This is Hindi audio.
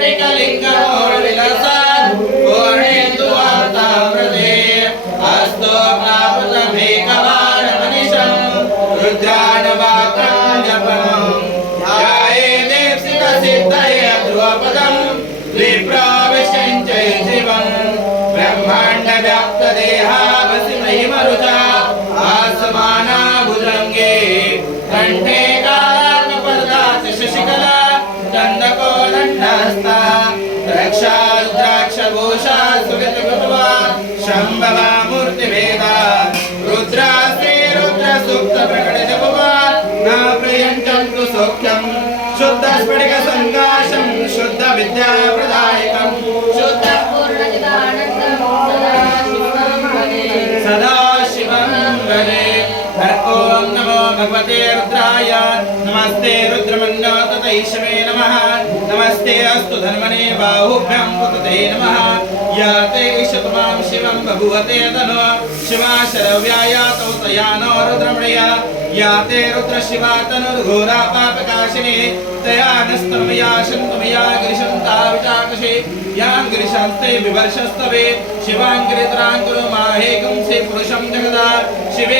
स्फटिकलिङ्गमौलिलसात् पूर्णेन्दु वातामृते अस्तो आपदमेकवारमनिशं रुद्राणवाक्राण्यपनं ध्याये दीप्सितसिद्धये ध्रुवपदं विप्राविशञ्चय शिवं ब्रह्माण्डव्याप्तदेहावसि मरुता आसमाना भुजङ्गे कण्ठे कालात्मपदात् शशिकला दण्डको दण्डहस्ता रक्षा रुद्राक्षभूषा सुगतकृत्वा शम्भवा मूर्तिभेदा रुद्रास्ते रुद्रसूक्तप्रकटितभुवा न प्रयच्छन्तु सौख्यं शुद्धस्फटिकसङ्काशं शुद्धविद्याप्रदायकं सदाशिवं भजे। ॐ नमो भगवते रुद्राय नमस्ते रुद्रमन्योततैषवे नमः नमस्ते अस्तु धन्वने बाहुभ्यां पुतते नमः या ते ईशतमां शिवं बभूवते तनो शिवा शरव्यायातौ तयानो रुद्रमणया या ते रुद्रशिवा तनुर्घोरा पापकाशिनी तया नस्तमया शन्तमया गिरिशन्ता विचाकशे यां गिरिशन्ते विवर्षस्तवे शिवां गिरित्रां कुरु माहेकं से पुरुषं जगदा शिवे